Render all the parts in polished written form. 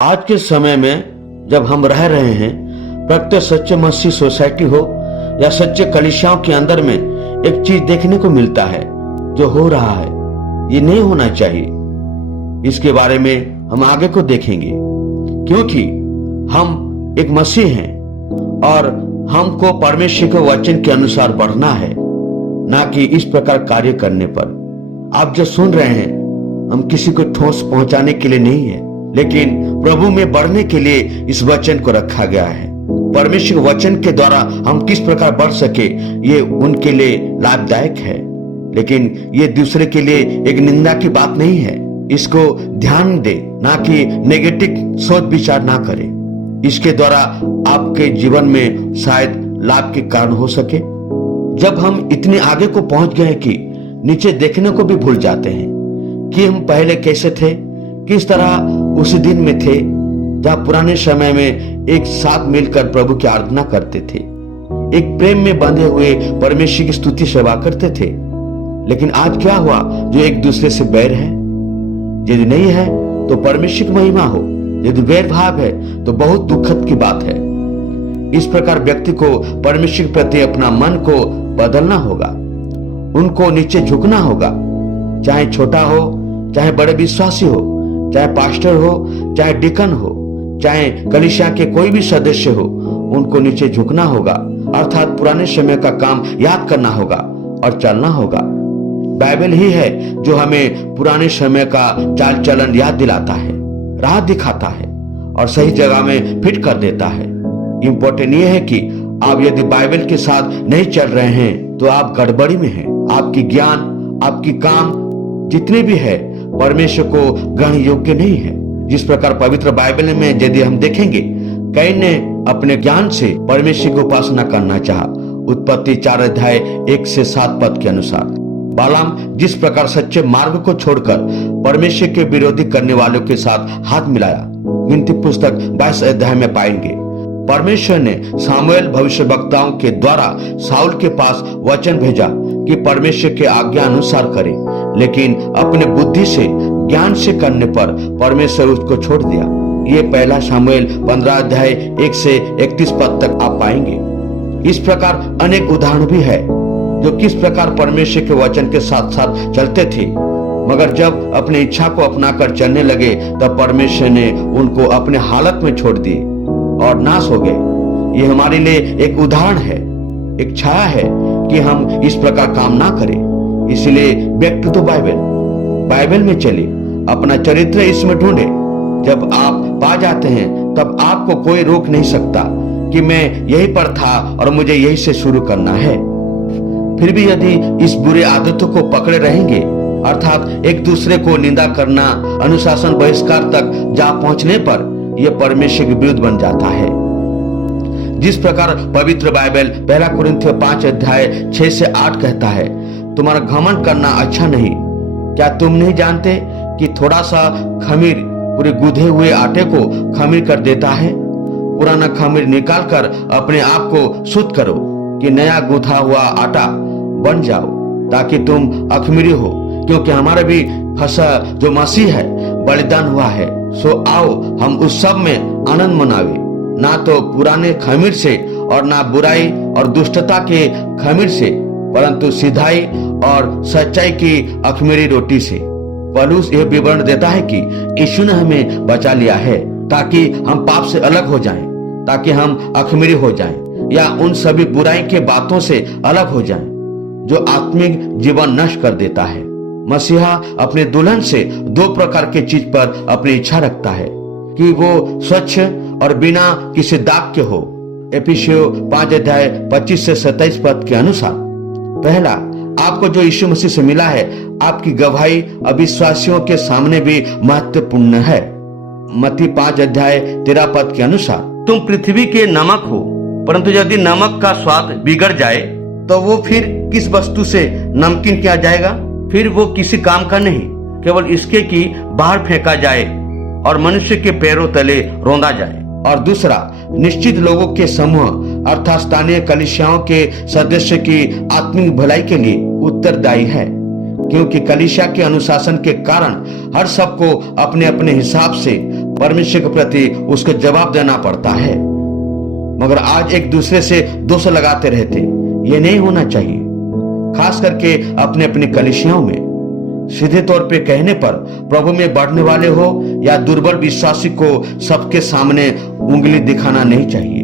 आज के समय में जब हम रह रहे हैं, प्रत्येक सच्चे मसीह सोसाइटी हो या सच्चे कलीसियाओं के अंदर में एक चीज देखने को मिलता है जो हो रहा है, ये नहीं होना चाहिए। इसके बारे में हम आगे को देखेंगे, क्योंकि हम एक मसीह हैं और हमको परमेश्वर के वचन के अनुसार बढ़ना है, ना कि इस प्रकार कार्य करने पर। आप जो सुन रहे हैं, हम किसी को ठोस पहुंचाने के लिए नहीं है, लेकिन प्रभु में बढ़ने के लिए इस वचन को रखा गया है। परमेश्वर वचन के द्वारा हम किस प्रकार बढ़ सके, ये उनके लिए लाभदायक है, लेकिन ये दूसरे के लिए एक निंदा की बात नहीं है। इसको ध्यान दे, ना कि नेगेटिव सोच विचार ना करें। इसके द्वारा आपके जीवन में शायद लाभ के कारण हो सके। जब हम इतने आगे को पहुंच गए कि नीचे देखने को भी भूल जाते हैं कि हम पहले कैसे थे, किस तरह उस दिन में थे जहां पुराने समय में एक साथ मिलकर प्रभु की आराधना करते थे, एक प्रेम में बंधे हुए परमेश्वर की स्तुति सेवा करते थे। लेकिन आज क्या हुआ, जो एक दूसरे से बैर है। यदि नहीं है तो परमेश्वर की महिमा हो, यदि वैर भाव है तो बहुत दुखद की बात है। इस प्रकार व्यक्ति को परमेश्वर के प्रति अपना मन को बदलना होगा, उनको नीचे झुकना होगा। चाहे छोटा हो, चाहे बड़े विश्वासी हो, चाहे पास्टर हो, चाहे डिकन हो, चाहे कलीसिया के कोई भी सदस्य हो, उनको नीचे झुकना होगा, अर्थात पुराने समय का काम याद करना होगा और चलना होगा। बाइबल ही है जो हमें पुराने समय का चाल चलन याद दिलाता है, राह दिखाता है और सही जगह में फिट कर देता है। इंपॉर्टेंट ये है कि आप यदि बाइबल के साथ नहीं चल रहे हैं तो आप गड़बड़ी में हैं। आपकी ज्ञान, आपकी काम जितने भी है, परमेश्वर को ग्रहण योग्य नहीं है। जिस प्रकार पवित्र बाइबल में यदि हम देखेंगे, कैन ने अपने ज्ञान से परमेश्वर की उपासना करना चाहा। उत्पत्ति 4 अध्याय 1 से 7 पद के अनुसार बालाम जिस प्रकार सच्चे मार्ग को छोड़कर परमेश्वर के विरोधी करने वालों के साथ हाथ मिलाया, गिनती पुस्तक 22 अध्याय में पाएंगे। परमेश्वर ने सामुएल भविष्यवक्ताओं के द्वारा शाऊल के पास वचन भेजा कि परमेश्वर के आज्ञा अनुसार करे, लेकिन अपने बुद्धि से, ज्ञान से करने पर परमेश्वर उसको छोड़ दिया। ये पहला सामुएल 15 अध्याय 1 से 31 पद तक आप पाएंगे। इस प्रकार अनेक उदाहरण भी है जो किस प्रकार परमेश्वर के वचन के साथ साथ चलते थे, मगर जब अपनी इच्छा को अपनाकर चलने लगे तब परमेश्वर ने उनको अपने हालत में छोड़ दिए और नाश हो गए। ये हमारे लिए एक उदाहरण है, एक छाया है कि हम इस प्रकार काम ना करें। इसलिए बैक टू द बाइबल में चले, अपना चरित्र इसमें ढूंढे। जब आप पा जाते हैं तब आपको कोई रोक नहीं सकता कि मैं यहीं पर था और मुझे यहीं से शुरू करना है। फिर भी यदि इस बुरे आदतों को पकड़े रहेंगे, अर्थात एक दूसरे को निंदा करना, अनुशासन बहिष्कार तक जा पहुंचने पर यह परमेश्वर के विरुद्ध बन जाता है। जिस प्रकार पवित्र बाइबल 1 कुरिन्थियों 5 अध्याय 6 से 8 कहता है, तुम्हारा घमंड करना अच्छा नहीं। क्या तुम नहीं जानते कि थोड़ा सा खमीर पूरे गूंथे हुए आटे को खमीर कर देता है? पुराना खमीर निकाल कर अपने आप को शुद्ध करो कि नया गूंथा हुआ आटा बन जाओ, ताकि तुम अखमीरी हो। क्योंकि हमारा भी फसा जो मसीह है बलिदान हुआ है, सो आओ हम उस सब में आनंद मनावे, ना तो पुराने खमीर से और ना बुराई और दुष्टता के खमीर से, परंतु सिधाई और सच्चाई की अखमीरी रोटी से। पौलुस यह विवरण देता है कि यीशु ने हमें बचा लिया है ताकि हम पाप से अलग हो जाएं, ताकि हम अखमीरी हो जाएं, या उन सभी बुराई के बातों से अलग हो जाएं जो आत्मिक जीवन नष्ट कर देता है। मसीहा अपने दुल्हन से 2 प्रकार के चीज पर अपनी इच्छा रखता है कि वो स्वच्छ और बिना किसी दाग के हो। एफिसियों 5 अध्याय 25 से 27 पद के अनुसार, पहला, आपको जो यीशु मसीह से मिला है, आपकी गवाही अविश्वासियों के सामने भी महत्वपूर्ण है। मत्ती 5 अध्याय 13 पद के अनुसार, तुम पृथ्वी के नमक हो, परंतु यदि नमक का स्वाद बिगड़ जाए तो वो फिर किस वस्तु से नमकीन किया जाएगा? फिर वो किसी काम का नहीं, केवल इसके कि बाहर फेंका जाए और मनुष्य के पैरों तले रौंदा जाए। और दूसरा, निश्चित लोगों के समूह अर्थात स्थानीय कलीसियाओं के सदस्य की आत्मिक भलाई के लिए उत्तरदायी है, क्योंकि कलीसिया के अनुशासन के कारण हर सबको अपने अपने हिसाब से परमेश्वर के प्रति उसको जवाब देना पड़ता है। मगर आज एक दूसरे से दोष लगाते रहते, ये नहीं होना चाहिए। खास करके अपने अपनी कलीसियाओं में सीधे तौर पे कहने पर प्रभु में बढ़ने वाले हो या दुर्बल विश्वासी को सबके सामने उंगली दिखाना नहीं चाहिए,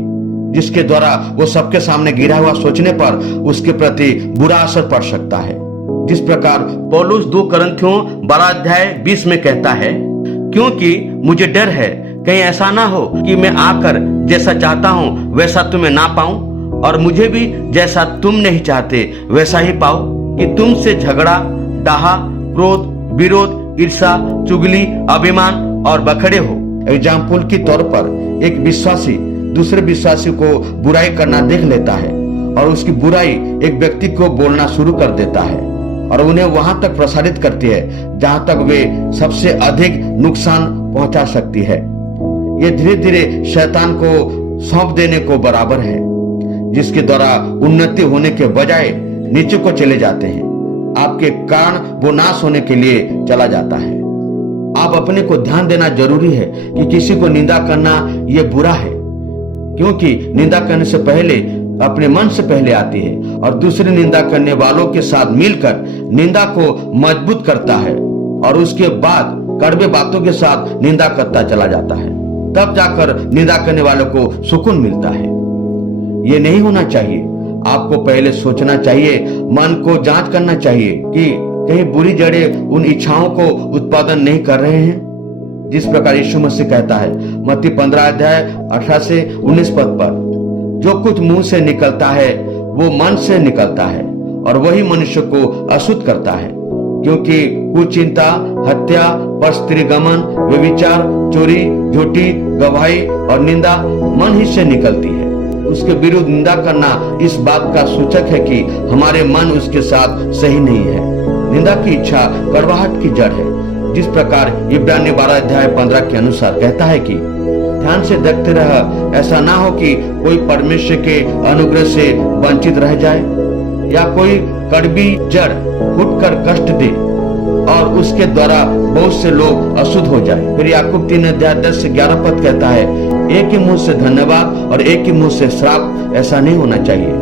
जिसके द्वारा वो सबके सामने गिरा हुआ सोचने पर उसके प्रति बुरा असर पड़ सकता है। जिस प्रकार पौलुस 2 कुरिन्थियों 12:20 में कहता है, क्योंकि मुझे डर है कहीं ऐसा ना हो कि मैं आकर जैसा चाहता हूं वैसा तुम्हें ना पाऊं, और मुझे भी जैसा तुम नहीं चाहते वैसा ही पाओ, कि तुमसे झगड़ा, डाहा, क्रोध, विरोध, ईर्ष्या, चुगली, अभिमान और बखड़े हो। एग्जाम्पल के तौर पर एक विश्वासी दूसरे विश्वासी को बुराई करना देख लेता है और उसकी बुराई एक व्यक्ति को बोलना शुरू कर देता है और उन्हें वहां तक प्रसारित करती है जहां तक वे सबसे अधिक नुकसान पहुंचा सकती है। ये धीरे धीरे शैतान को सौंप देने को बराबर है, जिसके द्वारा उन्नति होने के बजाय नीचे को चले जाते हैं। आपके कारण वो नाश होने के लिए चला जाता है। आप अपने को ध्यान देना जरूरी है कि किसी को निंदा करना ये बुरा है, क्योंकि निंदा करने से पहले अपने मन से पहले आती है और दूसरे निंदा करने वालों के साथ मिलकर निंदा को मजबूत करता है और उसके बाद कड़वे बातों के साथ निंदा करता चला जाता है। तब जाकर निंदा करने वालों को सुकून मिलता है। ये नहीं होना चाहिए। आपको पहले सोचना चाहिए, मन को जांच करना चाहिए कि कहीं बुरी जड़ें उन इच्छाओं को उत्पादन नहीं कर रहे हैं, जिस प्रकार यीशु मसीह कहता है मत्ती 15:18 से 19 पद पर, जो कुछ मुंह से निकलता है वो मन से निकलता है और वही मनुष्य को अशुद्ध करता है, क्योंकि कुचिंता, हत्या, परस्त्रीगमन, व्यभिचार, चोरी, झूठी गवाही और निंदा मन ही से निकलती है। उसके विरुद्ध निंदा करना इस बात का सूचक है कि हमारे मन उसके साथ सही नहीं है। निंदा की इच्छा कड़वाहट की जड़ है, जिस प्रकार इब्रानी 12:15 के अनुसार कहता है कि ध्यान से देखते रह, ऐसा ना हो कि कोई परमेश्वर के अनुग्रह से वंचित रह जाए या कोई कड़वी जड़ फूटकर कष्ट दे और उसके द्वारा बहुत से लोग अशुद्ध हो जाए। फिर याकूब 3:10 से 11 पद कहता है, एक ही मुंह से धन्यवाद और एक ही मुंह से श्राप ऐसा नहीं होना चाहिए।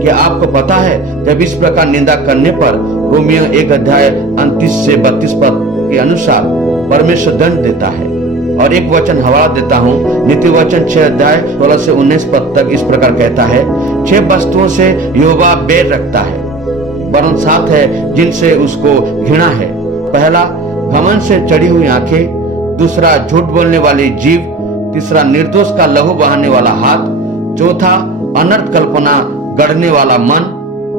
क्या आपको पता है जब इस प्रकार निंदा करने पर रोमियो 1:29 से 32 पद के अनुसार परमेश्वर दंड देता है। और एक वचन हवाला देता हूँ, नीति वचन 6:16 से 19 पद तक इस प्रकार कहता है, 6 वस्तुओं से यहोवा बैर रखता है, वरन 7 है जिनसे उसको घृणा है। पहला, घमंड से चढ़ी हुई आंखें, दूसरा, झूठ बोलने वाली जीभ, तीसरा, निर्दोष का लहू बहाने वाला हाथ, चौथा, अनर्थ कल्पना गढ़ने वाला मन,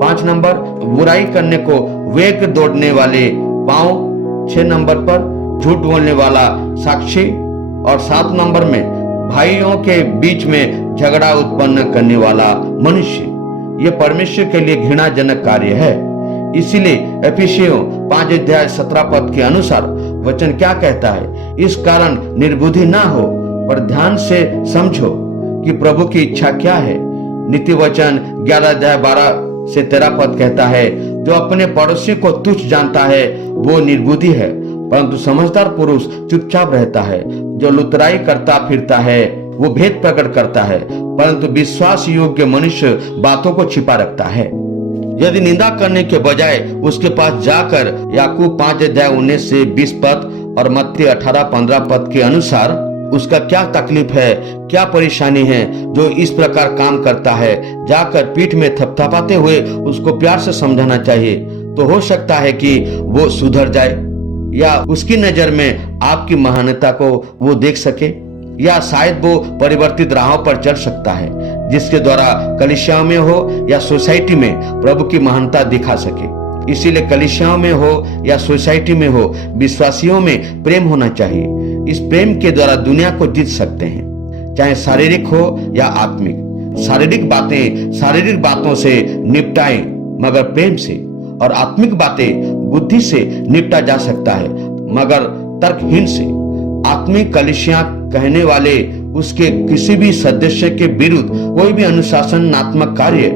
5 नंबर, बुराई करने को वेग दौड़ने वाले पांव, 6 नंबर पर, झूठ बोलने वाला साक्षी, और 7 नंबर में, भाइयों के बीच में झगड़ा उत्पन्न करने वाला मनुष्य। ये परमेश्वर के लिए घृणाजनक कार्य है। इसीलिए एफिसियों 5:17 पद के अनुसार वचन क्या कहता है, इस कारण निर्बुद्धि ना हो पर ध्यान से समझो कि प्रभु की इच्छा क्या है। नीति वचन 11:12 से 13 पद कहता है, जो अपने पड़ोसी को तुच्छ जानता है वो निर्बुद्धि है, परंतु समझदार पुरुष चुपचाप रहता है। जो लुतराई करता फिरता है वो भेद प्रकट करता है, परंतु विश्वास योग्य मनुष्य बातों को छिपा रखता है। यदि निंदा करने के बजाय उसके पास जाकर याकूब 5:19 से 20 पद और मत्ती 18:15 पद के अनुसार उसका क्या तकलीफ है, क्या परेशानी है जो इस प्रकार काम करता है, जाकर पीठ में थपथपाते हुए उसको प्यार से समझाना चाहिए, तो हो सकता है कि वो सुधर जाए या उसकी नजर में आपकी महानता को वो देख सके, या शायद वो परिवर्तित राहों पर चल सकता है, जिसके द्वारा कलीसियाओं में हो या सोसाइटी में प्रभु की महानता दिखा सके। इसीलिए कलीसियाओं में हो या सोसाइटी में हो, विश्वासियों में प्रेम होना चाहिए। इस प्रेम के द्वारा दुनिया को जीत सकते हैं, चाहे शारीरिक हो या आत्मिक। शारीरिक बातों से निपटाएं मगर प्रेम से, और आत्मिक बातें बुद्धि से निपटा जा सकता है मगर तर्कहीन से। आत्मिक कलीसिया कहने वाले उसके किसी भी सदस्य के विरुद्ध कोई भी अनुशासनात्मक कार्य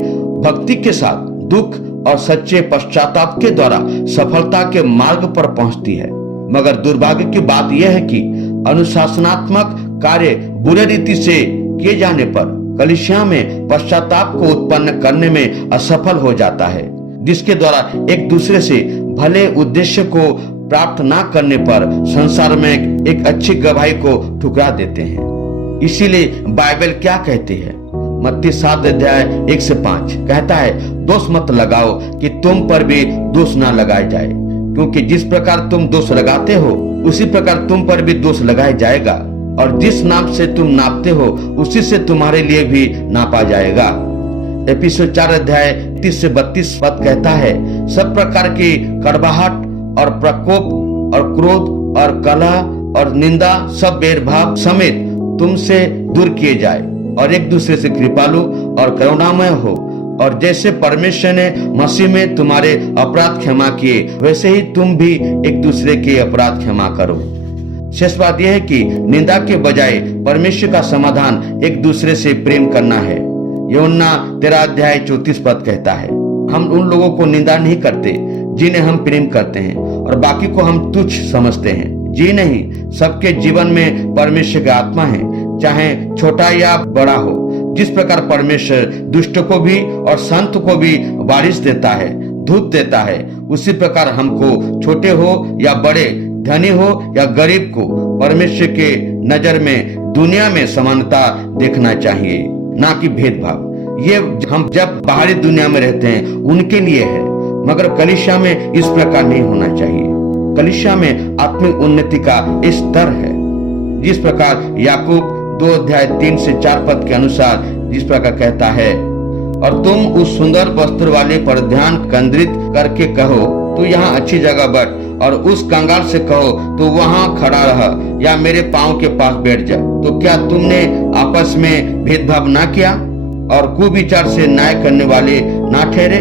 भक्ति के साथ दुख और सच्चे पश्चाताप के द्वारा सफलता के मार्ग पर पहुंचती है। मगर दुर्भाग्य की बात यह है कि अनुशासनात्मक कार्य बुरे रीति से किए जाने पर कलीसिया में पश्चाताप को उत्पन्न करने में असफल हो जाता है, जिसके द्वारा एक दूसरे से भले उद्देश्य को प्राप्त ना करने पर संसार में एक अच्छी गवाही को ठुकरा देते हैं। इसीलिए बाइबल क्या कहती है? मत्ती 7 अध्याय 1 से 5 कहता है, दोष मत लगाओ कि तुम पर भी दोष ना लगाया जाए, क्योंकि जिस प्रकार तुम दोष लगाते हो उसी प्रकार तुम पर भी दोष लगाया जाएगा, और जिस नाप से तुम नापते हो उसी से तुम्हारे लिए भी नापा जाएगा। एफिसियों 4 अध्याय 30 से 32 पद कहता है, सब प्रकार की कड़वाहट और प्रकोप और क्रोध और कलह और निंदा सब भेदभाव समेत तुमसे दूर किए जाए, और एक दूसरे से कृपालु और करुणामय हो, और जैसे परमेश्वर ने मसीह में तुम्हारे अपराध क्षमा किए वैसे ही तुम भी एक दूसरे के अपराध क्षमा करो। शेष बात यह है कि निंदा के बजाय परमेश्वर का समाधान एक दूसरे से प्रेम करना है। यूहन्ना 13 अध्याय 34 पद कहता है, हम उन लोगों को निंदा नहीं करते जिन्हें हम प्रेम करते हैं, और बाकी को हम तुच्छ समझते हैं। जी नहीं, सबके जीवन में परमेश्वर की आत्मा है, चाहे छोटा या बड़ा हो। जिस प्रकार परमेश्वर दुष्ट को भी और संत को भी बारिश देता है, धूप देता है, उसी प्रकार हमको छोटे हो या बड़े, धनी हो या गरीब को परमेश्वर के नजर में दुनिया में समानता देखना चाहिए, ना कि भेदभाव। ये हम जब बाहरी दुनिया में रहते हैं उनके लिए है, मगर कलीसिया में इस प्रकार नहीं होना चाहिए। कलीसिया में आत्मिक उन्नति का स्तर है, जिस प्रकार याकूब 2 अध्याय 3 से 4 पद के अनुसार जिस प्रकार कहता है, और तुम उस सुंदर वस्त्र वाले पर ध्यान केंद्रित करके कहो तू यहाँ अच्छी जगह बैठ, और उस कंगाल से कहो तू वहाँ खड़ा रह या मेरे पांव के पास बैठ जा। तो क्या तुमने आपस में भेदभाव ना किया और कुविचार से न्याय करने वाले ना ठहरे?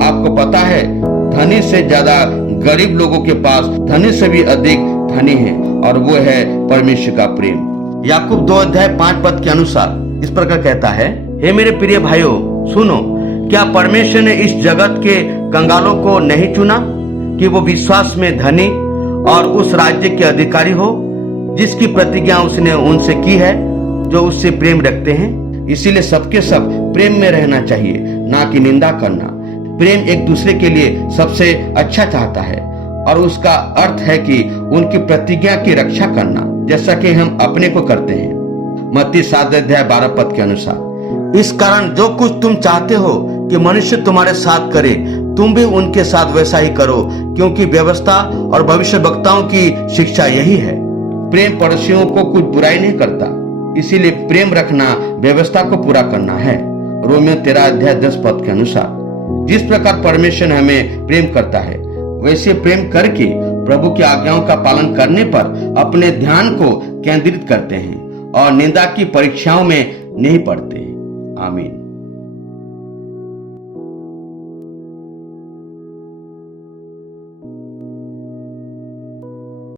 आपको पता है, धनी से ज्यादा गरीब लोगों के पास धनी से भी अधिक धनी है, और वो है परमेश्वर का प्रेम। याकूब 2 अध्याय 5 पद के अनुसार इस प्रकार कहता है, हे मेरे प्रिय भाइयों सुनो, क्या परमेश्वर ने इस जगत के कंगालों को नहीं चुना कि वो विश्वास में धनी और उस राज्य के अधिकारी हो जिसकी प्रतिज्ञा उसने उनसे की है जो उससे प्रेम रखते हैं। इसीलिए सबके सब प्रेम में रहना चाहिए, ना कि निंदा करना। प्रेम एक दूसरे के लिए सबसे अच्छा चाहता है, और उसका अर्थ है कि उनकी प्रतिज्ञा की रक्षा करना, जैसा कि हम अपने को करते हैं। मत्ती 7 अध्याय 12 पद के अनुसार, इस कारण जो कुछ तुम चाहते हो कि मनुष्य तुम्हारे साथ करे, तुम भी उनके साथ वैसा ही करो, क्योंकि व्यवस्था और भविष्यवक्ताओं की शिक्षा यही है। प्रेम पड़ोसियों को कुछ बुराई नहीं करता, इसीलिए प्रेम रखना व्यवस्था को पूरा करना है। रोमियो 13 अध्याय 10 पद के अनुसार, जिस प्रकार परमेश्वर हमें प्रेम करता है वैसे प्रेम करके प्रभु की आज्ञाओं का पालन करने पर अपने ध्यान को केंद्रित करते हैं और निंदा की परीक्षाओं में नहीं पड़ते। आमीन।